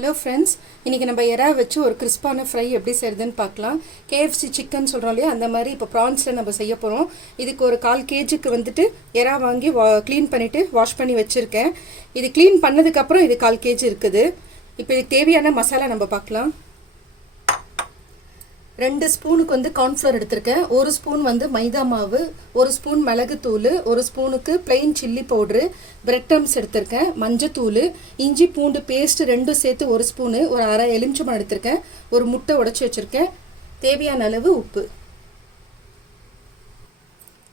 Hello friends, இன்றைக்கி நம்ம எறா வச்சு ஒரு கிறிஸ்பான ஃப்ரை எப்படி செய்கிறதுன்னு பார்க்கலாம். கேஎஃப்சி சிக்கன் சொல்கிறோம் இல்லையா, அந்த மாதிரி இப்போ ப்ரான்ஸில் நம்ம செய்ய போகிறோம். இதுக்கு ஒரு 1/4 kgக்கு வந்துட்டு எறா வாங்கி க்ளீன் பண்ணிவிட்டு வாஷ் பண்ணி வச்சுருக்கேன். இது க்ளீன் பண்ணதுக்கப்புறம் இது 1/4 kg இருக்குது. இப்போ இதுக்கு தேவையான மசாலா நம்ம பார்க்கலாம். 2 ஸ்பூனுக்கு வந்து கார்ன்ஃப்ளவர் எடுத்திருக்கேன். 1 ஸ்பூன் வந்து மைதா மாவு, 1 ஸ்பூன் மிளகுத்தூள், 1 ஸ்பூனுக்கு plain chilli powder, bread crumbs எடுத்திருக்கேன், மஞ்சத்தூள், இஞ்சி பூண்டு பேஸ்ட் ரெண்டும் சேர்த்து 1 ஸ்பூனு, ஒரு அரை எலுமிச்சம்பழம் எடுத்திருக்கேன், ஒரு முட்டை உடைச்சி வச்சுருக்கேன், தேவையான அளவு உப்பு.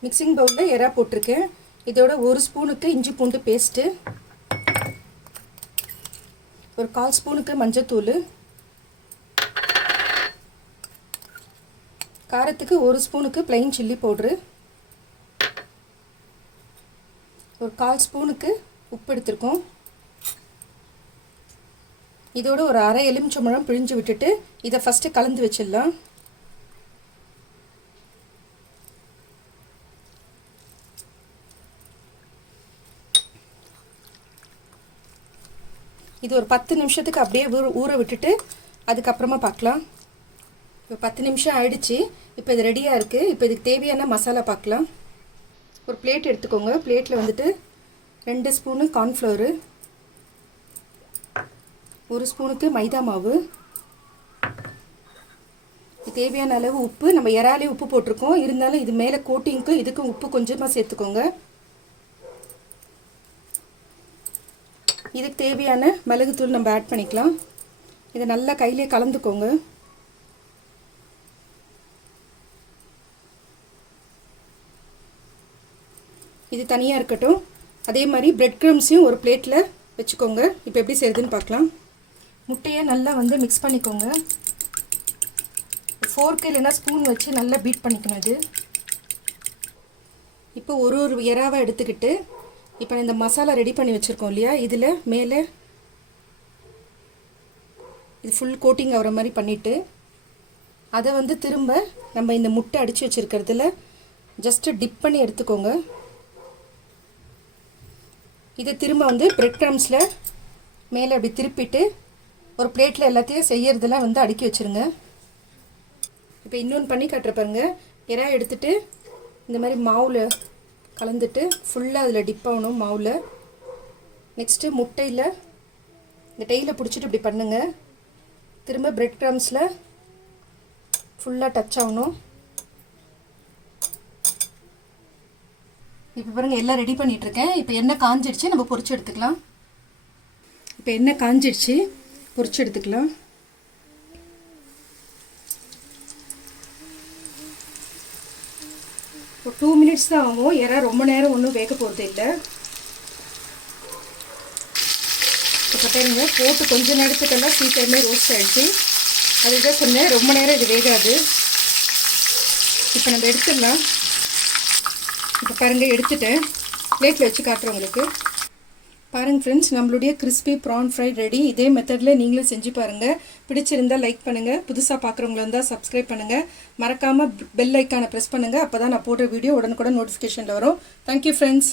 மிக்சிங் பவுலில் எறா போட்டிருக்கேன். இதோட 1 ஸ்பூனுக்கு இஞ்சி பூண்டு பேஸ்ட்டு, ஒரு 1/4 ஸ்பூனுக்கு மஞ்சத்தூள், காரத்துக்கு 1 ஸ்பூனுக்கு பிளெயின் சில்லி பவுட்ரு, ஒரு 1/4 ஸ்பூனுக்கு உப்பு எடுத்திருக்கோம். இதோட ஒரு அரை எலுமிச்சம்பழம் பிழிஞ்சு விட்டுட்டு இதை ஃபஸ்ட்டு கலந்து வச்சிடலாம். இது ஒரு 10 நிமிஷத்துக்கு அப்படியே ஊற விட்டுட்டு அதுக்கப்புறமா பார்க்கலாம். இப்போ 10 நிமிஷம் ஆயிடுச்சு. இப்போ இது ரெடியாக இருக்குது. இப்போ இதுக்கு தேவையான மசாலா பார்க்கலாம். ஒரு பிளேட் எடுத்துக்கோங்க. பிளேட்டில் வந்துட்டு 2 ஸ்பூனு கார்ன்ஃப்ளவரு, 1 ஸ்பூனுக்கு மைதா மாவு, தேவையான அளவு உப்பு. நம்ம இறாலே உப்பு போட்டிருக்கோம், இருந்தாலும் இது மேலே கோட்டிங்க்கு இதுக்கும் உப்பு கொஞ்சமாக சேர்த்துக்கோங்க. இதுக்கு தேவையான மிளகுத்தூள் நம்ம ஆட் பண்ணிக்கலாம். இதை நல்லா கையிலே கலந்துக்கோங்க. இது தனியாக இருக்கட்டும். அதே மாதிரி பிரெட் க்ரம்ஸையும் ஒரு பிளேட்டில் வச்சுக்கோங்க. இப்போ எப்படி செய்யுதுன்னு பார்க்கலாம். முட்டையை நல்லா வந்து மிக்ஸ் பண்ணிக்கோங்க. ஃபோர்க்கு இல்லைன்னா ஸ்பூன் வச்சு நல்லா பீட் பண்ணிக்கணும். இது இப்போ ஒரு எறாவை எடுத்துக்கிட்டு இப்போ இந்த மசாலா ரெடி பண்ணி வச்சுருக்கோம் இல்லையா, இதில் மேலே இது ஃபுல் கோட்டிங் ஆகிற மாதிரி பண்ணிவிட்டு அதை வந்து திரும்ப நம்ம இந்த முட்டை அடித்து வச்சுருக்கிறதுல ஜஸ்ட்டு டிப் பண்ணி எடுத்துக்கோங்க. இதை திரும்ப வந்து பிரெட் க்ரம்ஸில் மேலே அப்படி திருப்பிட்டு ஒரு பிளேட்டில் எல்லாத்தையும் செய்யறதெல்லாம் வந்து அடுக்கி வச்சுருங்க. இப்போ இன்னொன்று பண்ணி காட்டுற பாருங்க. எறா எடுத்துகிட்டு இந்த மாதிரி மாவில் கலந்துட்டு ஃபுல்லாக அதில் டிப் ஆகணும் மாவில். நெக்ஸ்ட்டு முட்டையில் இந்த டெய்யில் பிடிச்சிட்டு இப்படி பண்ணுங்கள். திரும்ப பிரெட் க்ரம்ஸில் ஃபுல்லாக டச் ஆகணும். இப்போ பாருங்கள், எல்லாம் ரெடி பண்ணிகிட்ருக்கேன். இப்போ எண்ணெய் காஞ்சிடுச்சு, நம்ம பொரிச்சு எடுத்துக்கலாம். இப்போ எண்ணெய் காஞ்சிடுச்சு, பொரிச்சு எடுத்துக்கலாம். ஒரு 2 மினிட்ஸ் தான் ஆகும். எறா ரொம்ப நேரம் ஒன்றும் வேக போகிறது இல்லை. இப்போ பாருங்க, போட்டு கொஞ்சம் நேரத்துக்கெல்லாம் சீக்கிரமே ரோஸ்ட் ஆகிடுச்சு. அதுதான் சொன்னேன், ரொம்ப நேரம் இது வேகாது. இப்போ நம்ம எடுத்துடலாம். இப்போ பாருங்கள், எடுத்துட்டேன். பிளேட்டில் வச்சு காட்டுறேன் உங்களுக்கு. பாருங்கள் ஃப்ரெண்ட்ஸ், நம்மளுடைய கிறிஸ்பி ப்ரான் ஃப்ரை ரெடி. இதே மெத்தடில் நீங்களும் செஞ்சு பாருங்கள். பிடிச்சிருந்தால் லைக் பண்ணுங்கள். புதுசாக பார்க்குறவங்களா இருந்தால் சப்ஸ்கிரைப் பண்ணுங்கள். மறக்காமல் பெல் ஐக்கானை ப்ரெஸ் பண்ணுங்கள். அப்போ தான் நான் போடுற வீடியோ உடனுக்குடன் நோட்டிஃபிகேஷனில் வரும். Thank you friends.